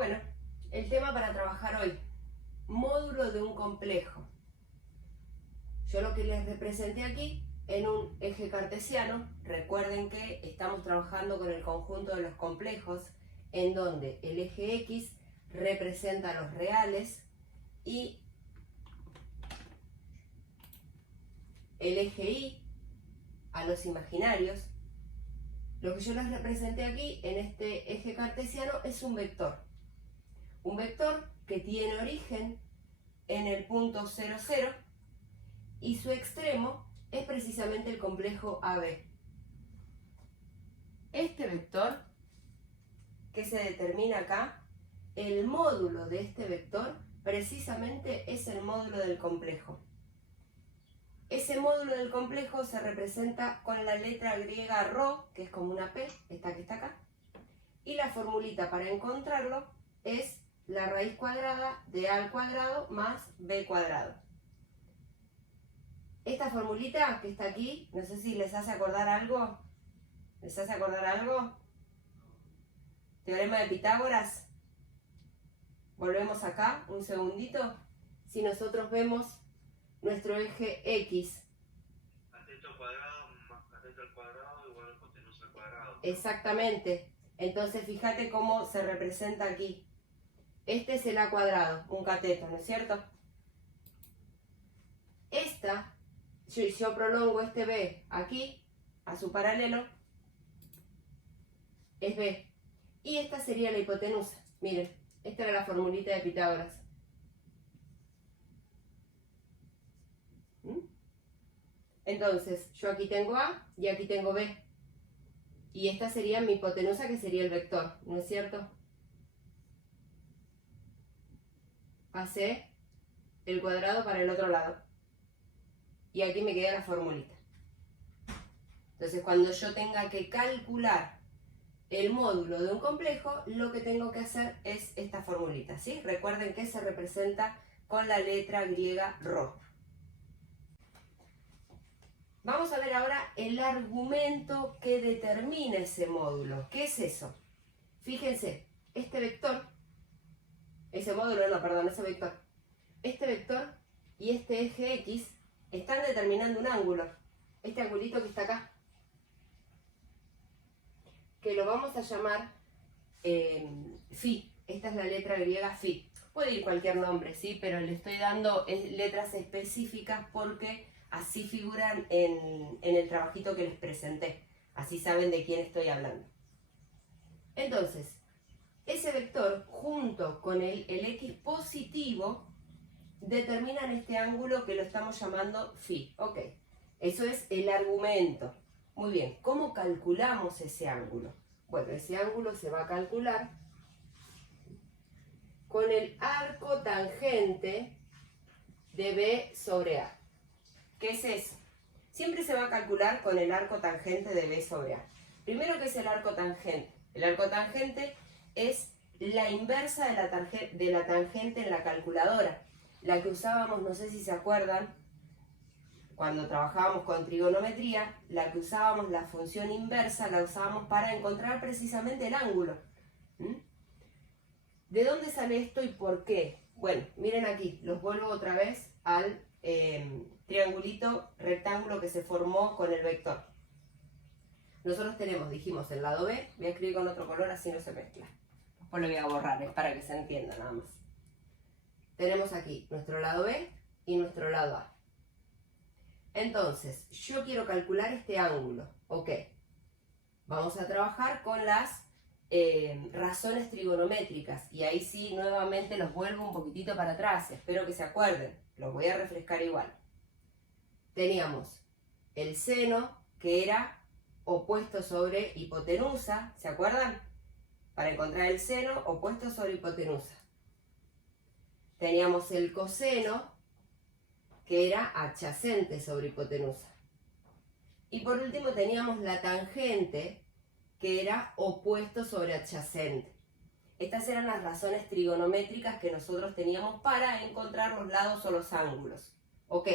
Bueno, el tema para trabajar hoy, módulo de un complejo. Yo lo que les representé aquí en un eje cartesiano, recuerden que estamos trabajando con el conjunto de los complejos, en donde el eje X representa a los reales y el eje Y a los imaginarios. Lo que yo les representé aquí en este eje cartesiano es un vector. Un vector que tiene origen en el punto 0, 0 y su extremo es precisamente el complejo AB. Este vector que se determina acá, el módulo de este vector precisamente es el módulo del complejo. Ese módulo del complejo se representa con la letra griega ρ, que es como una P, esta que está acá, y la formulita para encontrarlo es la raíz cuadrada de a al cuadrado más b cuadrado. Esta formulita que está aquí, no sé si les hace acordar algo. ¿Les hace acordar algo? Teorema de Pitágoras. Volvemos acá, un segundito. Si nosotros vemos nuestro eje X. Cateto al cuadrado más cateto al cuadrado igual a hipotenusa al cuadrado. Exactamente. Entonces fíjate cómo se representa aquí. Este es el a cuadrado, un cateto, ¿no es cierto? Esta, si yo prolongo este b aquí, a su paralelo, es b. Y esta sería la hipotenusa. Miren, esta era la formulita de Pitágoras. Entonces, yo aquí tengo A y aquí tengo B. Y esta sería mi hipotenusa, que sería el vector, ¿no es cierto? Pasé el cuadrado para el otro lado. Y aquí me queda la formulita. Entonces, cuando yo tenga que calcular el módulo de un complejo, lo que tengo que hacer es esta formulita, ¿sí? Recuerden que se representa con la letra griega ρ. Vamos a ver ahora el argumento que determina ese módulo. ¿Qué es eso? Fíjense, este vector, ese módulo, no, perdón, ese vector. Este vector y este eje X están determinando un ángulo. Este angulito que está acá. Que lo vamos a llamar phi. Esta es la letra griega phi. Puede ir cualquier nombre, ¿sí? Pero le estoy dando letras específicas porque así figuran en el trabajito que les presenté. Así saben de quién estoy hablando. Entonces, ese vector junto con el X positivo determinan este ángulo que lo estamos llamando phi. Ok, eso es el argumento. Muy bien, ¿cómo calculamos ese ángulo? Bueno, ese ángulo se va a calcular con el arco tangente de B sobre A. ¿Qué es eso? Siempre se va a calcular con el arco tangente de B sobre A. Primero, ¿qué es el arco tangente? El arco tangente es la inversa de la tangente en la calculadora. La que usábamos, no sé si se acuerdan, cuando trabajábamos con trigonometría, la que usábamos, la función inversa, la usábamos para encontrar precisamente el ángulo. ¿De dónde sale esto y por qué? Bueno, miren aquí, los vuelvo otra vez al triangulito rectángulo que se formó con el vector. Nosotros tenemos, dijimos, el lado B, voy a escribir con otro color así no se mezcla. Después lo voy a borrar, es para que se entienda nada más. Tenemos aquí nuestro lado B y nuestro lado A. Entonces, yo quiero calcular este ángulo. Ok, vamos a trabajar con las razones trigonométricas. Y ahí sí, nuevamente los vuelvo un poquitito para atrás. Espero que se acuerden. Los voy a refrescar igual. Teníamos el seno, que era opuesto sobre hipotenusa. ¿Se acuerdan? Para encontrar el seno, opuesto sobre hipotenusa. Teníamos el coseno, que era adyacente sobre hipotenusa. Y por último teníamos la tangente, que era opuesto sobre adyacente. Estas eran las razones trigonométricas que nosotros teníamos para encontrar los lados o los ángulos. Ok,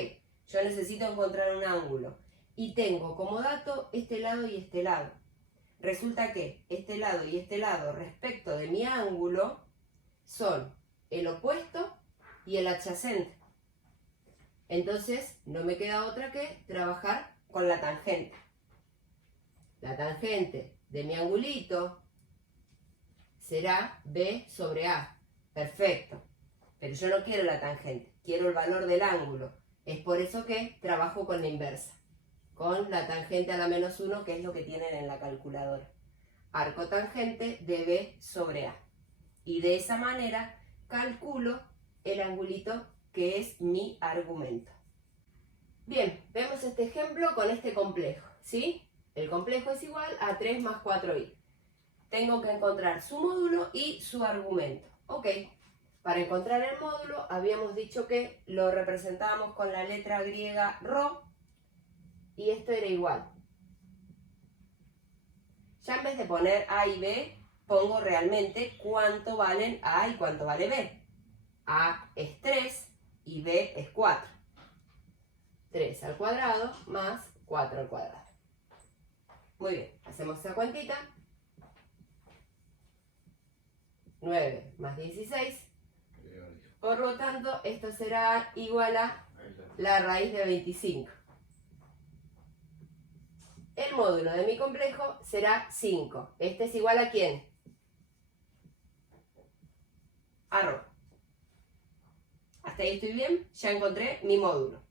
yo necesito encontrar un ángulo y tengo como dato este lado y este lado. Resulta que este lado y este lado respecto de mi ángulo son el opuesto y el adyacente. Entonces no me queda otra que trabajar con la tangente. La tangente de mi angulito será B sobre A. Perfecto. Pero yo no quiero la tangente, quiero el valor del ángulo. Es por eso que trabajo con la inversa. Con la tangente a la menos 1, que es lo que tienen en la calculadora. Arco tangente de B sobre A. Y de esa manera calculo el angulito que es mi argumento. Bien, vemos este ejemplo con este complejo, ¿sí? El complejo es igual a 3 más 4i. Tengo que encontrar su módulo y su argumento. Ok, para encontrar el módulo habíamos dicho que lo representábamos con la letra griega ρ y esto era igual. Ya en vez de poner A y B, pongo realmente cuánto valen A y cuánto vale B. A es 3 y B es 4. 3 al cuadrado más 4 al cuadrado. Muy bien, hacemos esa cuentita. 9 más 16. Por lo tanto, esto será igual a la raíz de 25. El módulo de mi complejo será 5. ¿Este es igual a quién? A ρ. ¿Hasta ahí estoy bien? Ya encontré mi módulo.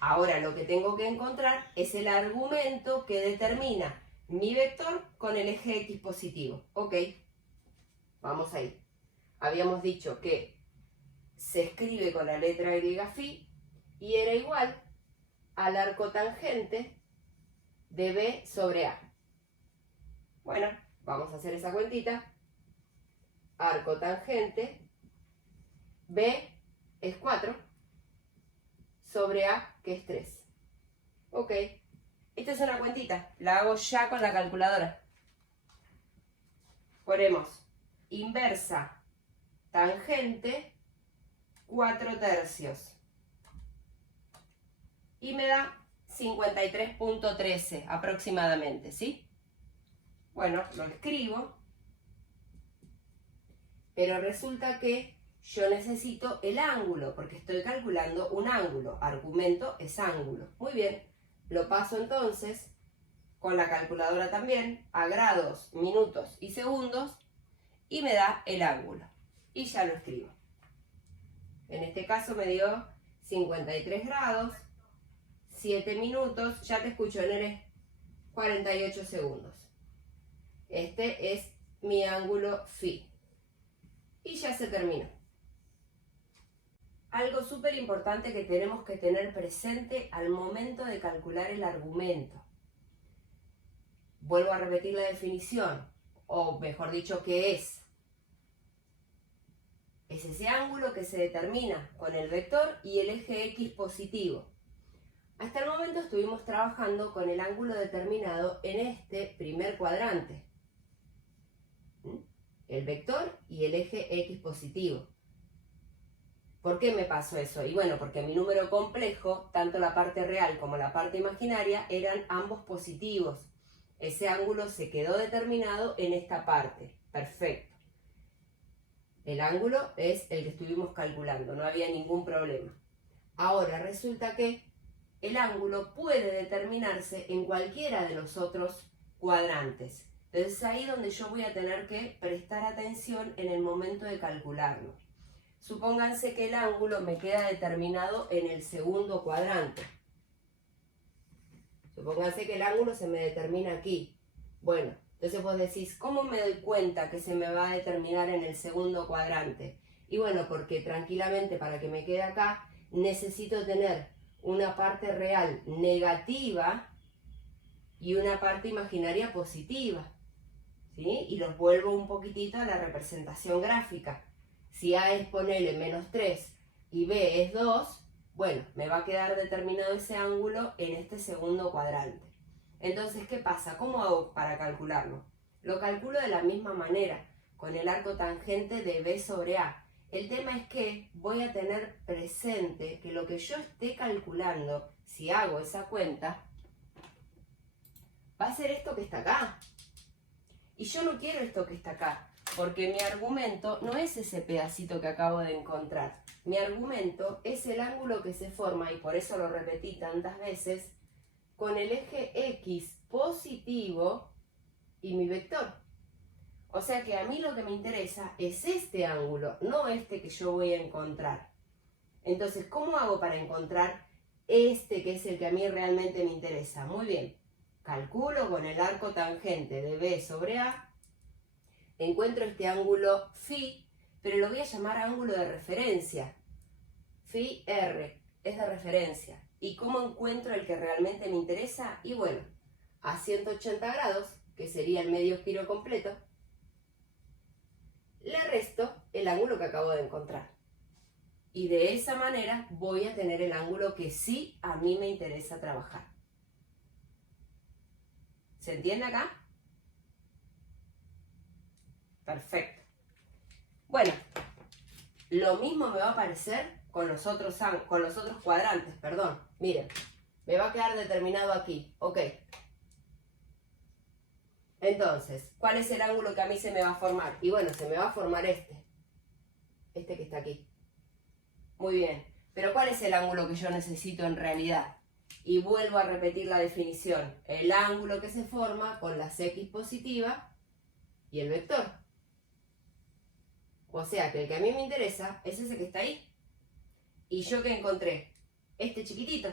Ahora lo que tengo que encontrar es el argumento que determina mi vector con el eje X positivo. Ok, vamos ahí. Habíamos dicho que se escribe con la letra griega φ y era igual al arco tangente de B sobre A. Bueno, vamos a hacer esa cuentita. Arco tangente, B es 4, sobre A, que es 3. Ok, esta es una cuentita, la hago ya con la calculadora. Ponemos inversa tangente 4/3 y me da 53.13 aproximadamente, ¿sí? Bueno, lo escribo, pero resulta que yo necesito el ángulo, porque estoy calculando un ángulo. Argumento es ángulo. Muy bien, lo paso entonces con la calculadora también a grados, minutos y segundos y me da el ángulo. Y ya lo escribo. En este caso me dio 53 grados, 7 minutos, ya te escucho, Nere, 48 segundos. Este es mi ángulo φ. Y ya se terminó. Algo súper importante que tenemos que tener presente al momento de calcular el argumento. Vuelvo a repetir la definición, o mejor dicho, ¿qué es? Es ese ángulo que se determina con el vector y el eje X positivo. Hasta el momento estuvimos trabajando con el ángulo determinado en este primer cuadrante. El vector y el eje X positivo. ¿Por qué me pasó eso? Y bueno, porque mi número complejo, tanto la parte real como la parte imaginaria, eran ambos positivos. Ese ángulo se quedó determinado en esta parte. Perfecto. El ángulo es el que estuvimos calculando, no había ningún problema. Ahora resulta que el ángulo puede determinarse en cualquiera de los otros cuadrantes. Entonces es ahí donde yo voy a tener que prestar atención en el momento de calcularlo. Supónganse que el ángulo me queda determinado en el segundo cuadrante. Supónganse que el ángulo se me determina aquí. Bueno, entonces vos decís, ¿cómo me doy cuenta que se me va a determinar en el segundo cuadrante? Y bueno, porque tranquilamente para que me quede acá, necesito tener una parte real negativa y una parte imaginaria positiva. ¿Sí? Y los vuelvo un poquitito a la representación gráfica. Si A es ponerle -3 y B es 2, bueno, me va a quedar determinado ese ángulo en este segundo cuadrante. Entonces, ¿qué pasa? ¿Cómo hago para calcularlo? Lo calculo de la misma manera, con el arco tangente de B sobre A. El tema es que voy a tener presente que lo que yo esté calculando, si hago esa cuenta, va a ser esto que está acá. Y yo no quiero esto que está acá. porque mi argumento no es ese pedacito que acabo de encontrar. Mi argumento es el ángulo que se forma, y por eso lo repetí tantas veces, con el eje X positivo y mi vector. O sea que a mí lo que me interesa es este ángulo, no este que yo voy a encontrar. Entonces, ¿cómo hago para encontrar este que es el que a mí realmente me interesa? Muy bien, calculo con el arco tangente de B sobre A, encuentro este ángulo φ, pero lo voy a llamar ángulo de referencia. Φ R es de referencia. ¿Y cómo encuentro el que realmente me interesa? Y bueno, a 180 grados, que sería el medio giro completo, le resto el ángulo que acabo de encontrar. Y de esa manera voy a tener el ángulo que sí a mí me interesa trabajar. ¿Se entiende acá? Perfecto. Bueno, lo mismo me va a aparecer con los otros cuadrantes, perdón. Miren, me va a quedar determinado aquí, ok. Entonces, ¿cuál es el ángulo que a mí se me va a formar? Y bueno, se me va a formar este que está aquí. Muy bien, pero ¿cuál es el ángulo que yo necesito en realidad? Y vuelvo a repetir la definición, el ángulo que se forma con las X positivas y el vector. O sea que el que a mí me interesa es ese que está ahí. ¿Y yo qué encontré? Este chiquitito.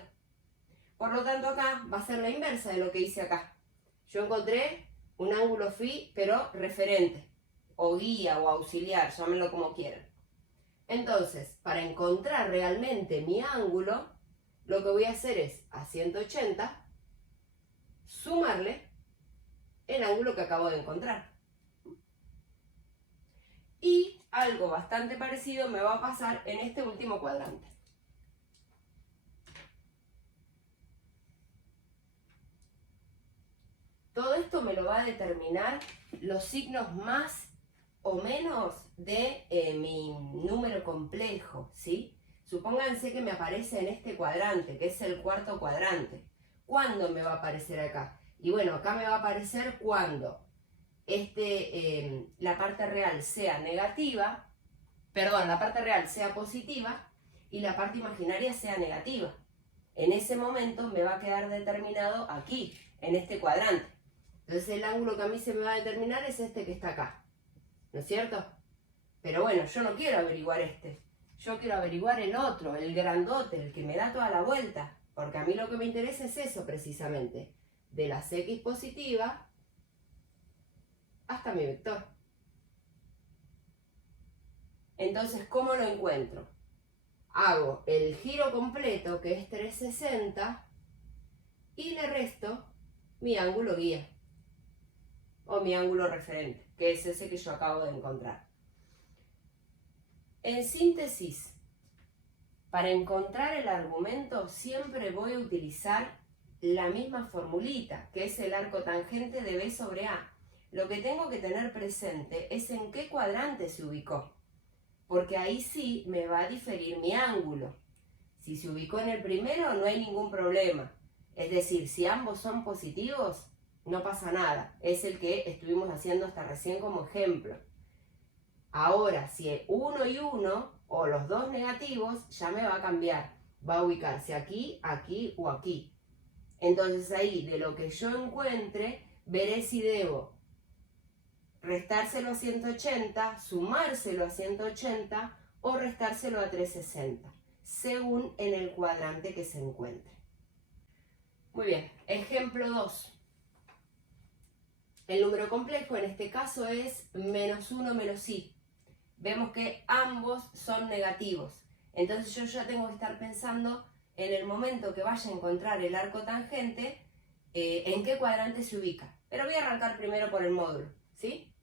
Por lo tanto acá va a ser la inversa de lo que hice acá. Yo encontré un ángulo φ, pero referente, o guía, o auxiliar, llámenlo como quieran. Entonces, para encontrar realmente mi ángulo, lo que voy a hacer es, a 180, sumarle el ángulo que acabo de encontrar. Y algo bastante parecido me va a pasar en este último cuadrante. Todo esto me lo va a determinar los signos más o menos de mi número complejo, ¿sí? Supónganse que me aparece en este cuadrante, que es el cuarto cuadrante. ¿Cuándo me va a aparecer acá? Y bueno, acá me va a aparecer cuando la parte real sea negativa, perdón, la parte real sea positiva y la parte imaginaria sea negativa. En ese momento me va a quedar determinado aquí, en este cuadrante. Entonces el ángulo que a mí se me va a determinar es este que está acá, ¿no es cierto? Pero bueno, yo no quiero averiguar este, yo quiero averiguar el otro, el grandote, el que me da toda la vuelta, porque a mí lo que me interesa es eso precisamente, de las X positivas hasta mi vector. Entonces, ¿cómo lo encuentro? Hago el giro completo, que es 360, y le resto mi ángulo guía, o mi ángulo referente, que es ese que yo acabo de encontrar. En síntesis, para encontrar el argumento siempre voy a utilizar la misma formulita, que es el arco tangente de B sobre A. Lo que tengo que tener presente es en qué cuadrante se ubicó, porque ahí sí me va a diferir mi ángulo. Si se ubicó en el primero no hay ningún problema, es decir, si ambos son positivos no pasa nada, es el que estuvimos haciendo hasta recién como ejemplo. Ahora, si es 1 y 1, o los dos negativos, ya me va a cambiar. Va a ubicarse aquí, aquí o aquí. Entonces ahí, de lo que yo encuentre, veré si debo restárselo a 180, sumárselo a 180 o restárselo a 360, según en el cuadrante que se encuentre. Muy bien, ejemplo 2. El número complejo en este caso es -1 menos i. Vemos que ambos son negativos. Entonces yo ya tengo que estar pensando en el momento que vaya a encontrar el arco tangente, en qué cuadrante se ubica. Pero voy a arrancar primero por el módulo, ¿sí?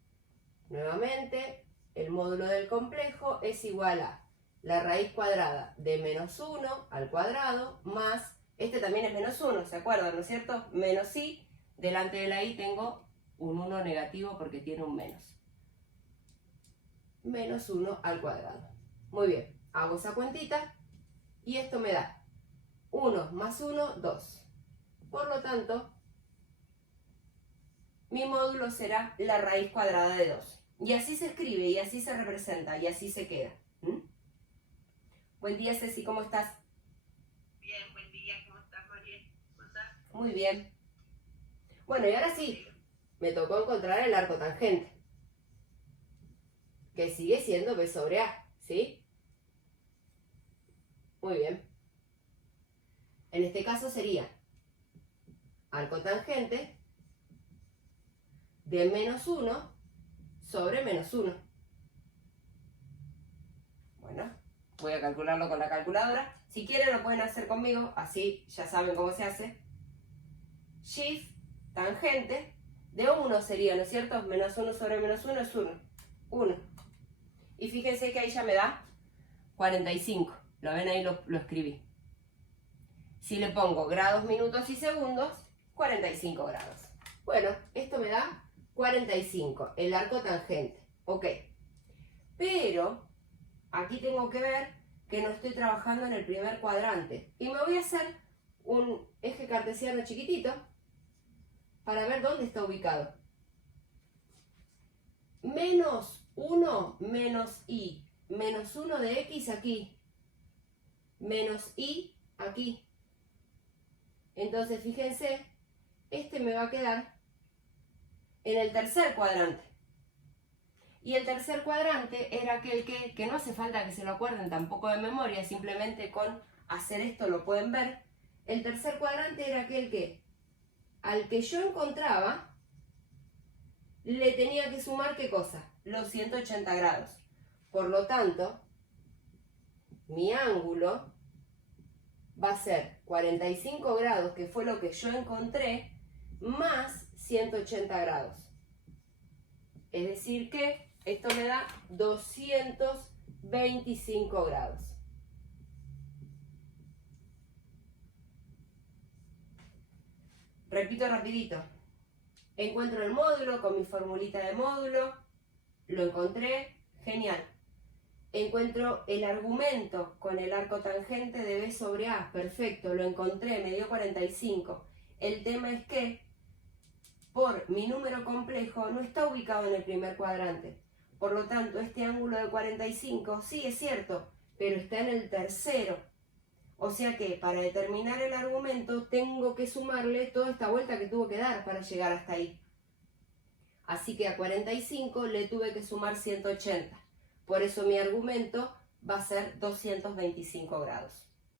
Nuevamente, el módulo del complejo es igual a la raíz cuadrada de -1 al cuadrado más, este también es -1, ¿se acuerdan, no es cierto? Menos i, delante de la i tengo un 1 negativo porque tiene un menos. -1 al cuadrado. Muy bien, hago esa cuentita y esto me da 1 más 1, 2. Por lo tanto, mi módulo será la raíz cuadrada de 2. Y así se escribe, y así se representa, y así se queda. ¿Mm? Buen día, Ceci, ¿cómo estás? Bien, buen día, ¿cómo estás, María? ¿Cómo estás? Muy bien. Bueno, y ahora sí, me tocó encontrar el arco tangente, que sigue siendo B sobre A, ¿sí? Muy bien. En este caso sería arco tangente de menos 1 sobre menos 1. Bueno, voy a calcularlo con la calculadora. Si quieren lo pueden hacer conmigo, así ya saben cómo se hace. Shift, tangente, de 1 sería, ¿no es cierto? Menos 1 sobre menos 1 es 1. 1. Y fíjense que ahí ya me da 45. ¿Lo ven? Ahí lo escribí. Si le pongo grados, minutos y segundos, 45 grados. Bueno, esto me da 45, el arco tangente. Ok. Pero aquí tengo que ver que no estoy trabajando en el primer cuadrante. Y me voy a hacer un eje cartesiano chiquitito para ver dónde está ubicado. Menos 1 menos y. Menos 1 de x aquí. Menos y aquí. Entonces, fíjense, este me va a quedar en el tercer cuadrante. Y el tercer cuadrante era aquel que no hace falta que se lo acuerden tampoco de memoria, simplemente con hacer esto lo pueden ver. El tercer cuadrante era aquel que, al que yo encontraba, le tenía que sumar, ¿qué cosa? Los 180 grados. Por lo tanto, mi ángulo va a ser 45 grados, que fue lo que yo encontré, más 180 grados. Es decir que esto me da 225 grados. Repito rapidito. Encuentro el módulo con mi formulita de módulo. Lo encontré. Genial. Encuentro el argumento con el arco tangente de B sobre A. Perfecto, lo encontré, me dio 45. El tema es que por mi número complejo no está ubicado en el primer cuadrante. Por lo tanto, este ángulo de 45 sí es cierto, pero está en el tercero. O sea que para determinar el argumento tengo que sumarle toda esta vuelta que tuvo que dar para llegar hasta ahí. Así que a 45 le tuve que sumar 180. Por eso mi argumento va a ser 225 grados.